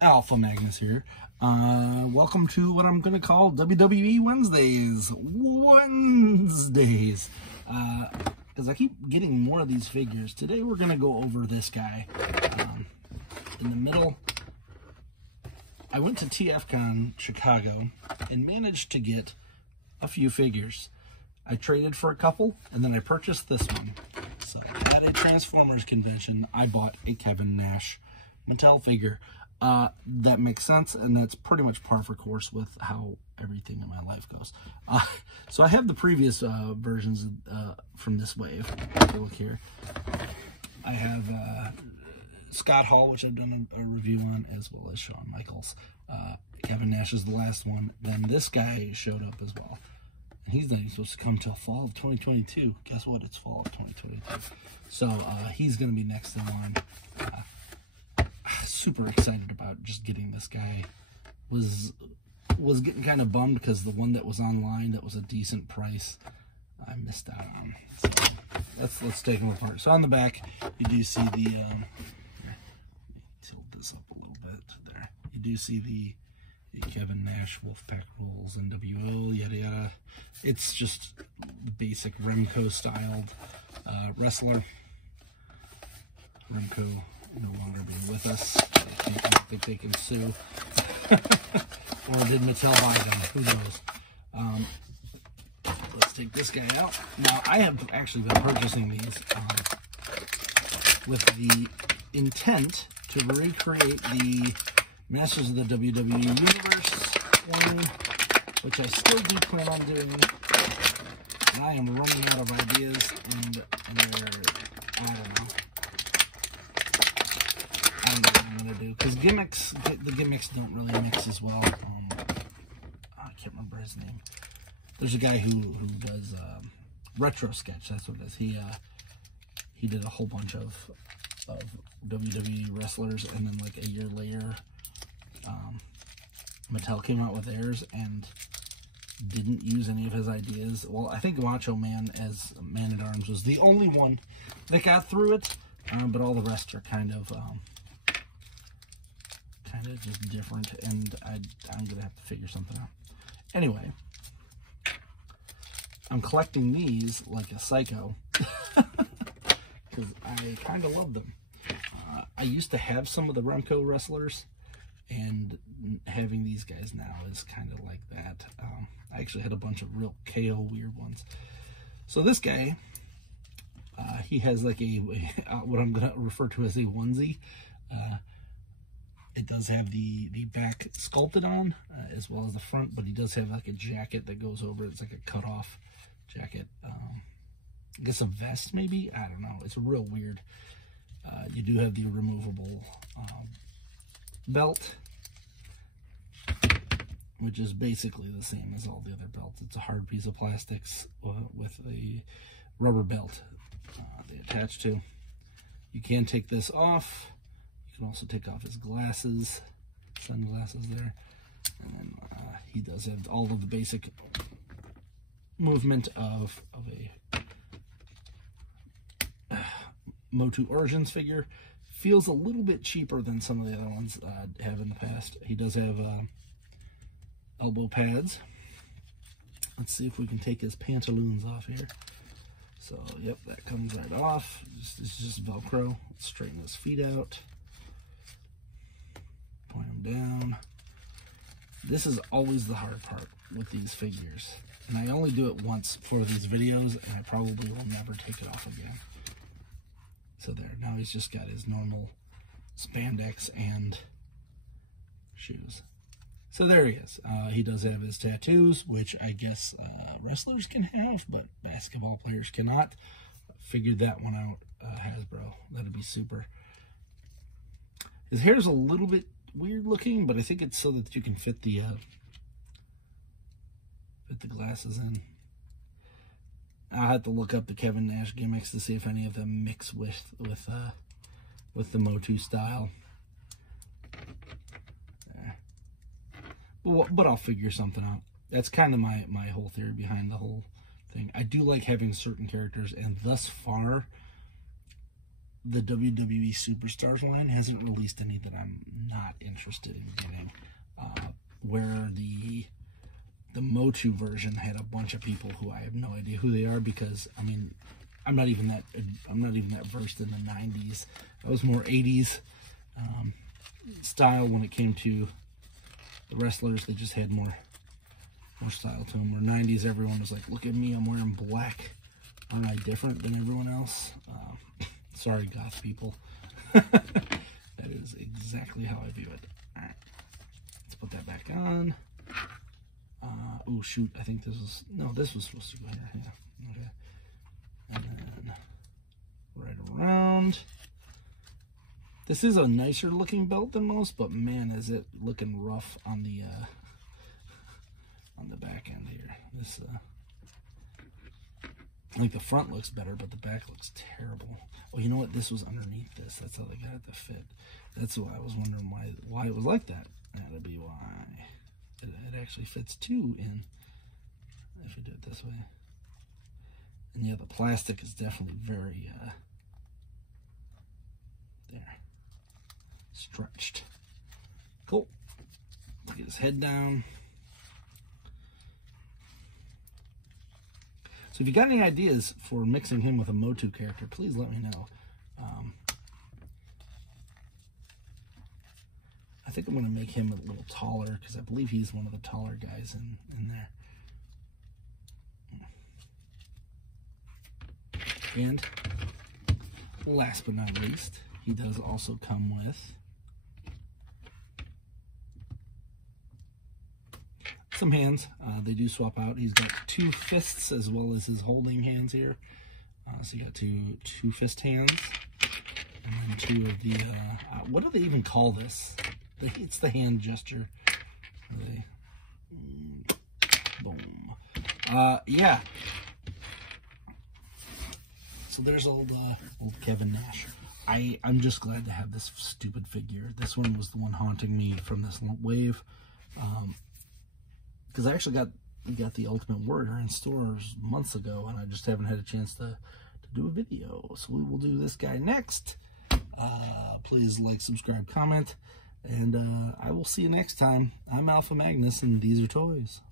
Alpha Magnus here. Welcome to what I'm going to call WWE Wednesdays. Because I keep getting more of these figures. Today we're going to go over this guy. In the middle, I went to TFCon Chicago and managed to get a few figures. I traded for a couple, and then I purchased this one. So at a Transformers convention, I bought a Kevin Nash Mattel figure. That makes sense, and that's pretty much par for course with how everything in my life goes. So I have the previous versions from this wave. If you look here, I have Scott Hall, which I've done a review on, as well as Shawn Michaels. Kevin Nash is the last one. Then this guy showed up as well. And he's not even supposed to come till fall of 2022. Guess what? It's fall of 2022. So he's going to be next in line. Super excited about just getting this guy. Was getting kind of bummed because the one that was online that was a decent price, I missed out on. So let's take them apart. So on the back, you do see the tilt this up a little bit there. You do see the Kevin Nash Wolfpack Rules NWO, yada yada. It's just basic Remco styled wrestler. Remco no longer being with us. I think they can sue. Or did Mattel buy them? Who knows? Let's take this guy out. Now, I have actually been purchasing these with the intent to recreate the Masters of the WWE Universe thing, which I still do plan on doing. And I am running out of ideas, and they're, I don't know. I don't know what I'm going to do, because the gimmicks don't really mix as well. I can't remember his name. There's a guy who does retro sketch, that's what it is. He did a whole bunch of WWE wrestlers, and then like a year later, Mattel came out with theirs and didn't use any of his ideas. Well, I think Macho Man as Man-at-Arms was the only one that got through it, but all the rest are kind of just different, and I'm gonna have to figure something out. Anyway, I'm collecting these like a psycho because I kind of love them. I used to have some of the Remco wrestlers, and having these guys now is kind of like that. I actually had a bunch of real KO weird ones. So this guy, he has like a what I'm gonna refer to as a onesie. It does have the back sculpted on, as well as the front, but he does have like a jacket that goes over it. It's like a cut-off jacket. I guess a vest, maybe? I don't know. It's real weird. You do have the removable belt, which is basically the same as all the other belts. It's a hard piece of plastics with a rubber belt they attach to. You can take this off. You can also take off his glasses, sunglasses there. And then he does have all of the basic movement of a Motu Origins figure. Feels a little bit cheaper than some of the other ones I have in the past. He does have elbow pads. Let's see if we can take his pantaloons off here. So, yep, that comes right off. This is just Velcro. Let's straighten his feet out. Point them down. This is always the hard part with these figures. And I only do it once for these videos, and I probably will never take it off again. So there, now he's just got his normal spandex and shoes. So there he is. He does have his tattoos, which I guess wrestlers can have, but basketball players cannot. Figured that one out, Hasbro. That'd be super. His hair's a little bit weird looking, but I think it's so that you can fit the glasses in. I'll have to look up the Kevin Nash gimmicks to see if any of them mix with the Motu style. There. But I'll figure something out. That's kind of my whole theory behind the whole thing. I do like having certain characters, and thus far, the WWE Superstars line hasn't released any that I'm not interested in getting. Where the Motu version had a bunch of people who I have no idea who they are, because I mean, I'm not even that versed in the 90s. I was more 80s style when it came to the wrestlers. They just had more style to them. Where 90s, everyone was like, look at me, I'm wearing black. Aren't I different than everyone else? Sorry, goth people. That is exactly how I view it. All right, let's put that back on. Oh shoot, I think this was supposed to go here. Yeah, okay. And then right around. This is a nicer looking belt than most, but man, is it looking rough on the back end here. This I think the front looks better, but the back looks terrible. Oh, you know what? This was underneath this. That's how they got it to fit. That's why I was wondering why it was like that. That'd be why. It actually fits two in if we do it this way. And yeah, the plastic is definitely very there, stretched. Cool. Get his head down. So if you got any ideas for mixing him with a Motu character, please let me know. I think I'm going to make him a little taller, because I believe he's one of the taller guys in there. And last but not least, he does also come with some hands. They do swap out. He's got two fists as well as his holding hands here. So you got two fist hands, and then two of the what do they even call this? It's the hand gesture. Boom. Yeah. So there's old Kevin Nash. I'm just glad to have this stupid figure. This one was the one haunting me from this wave. Because I actually got the Ultimate Warrior in stores months ago, and I just haven't had a chance to do a video. So we will do this guy next. Please like, subscribe, comment, and I will see you next time. I'm Alpha Magnus, and these are toys.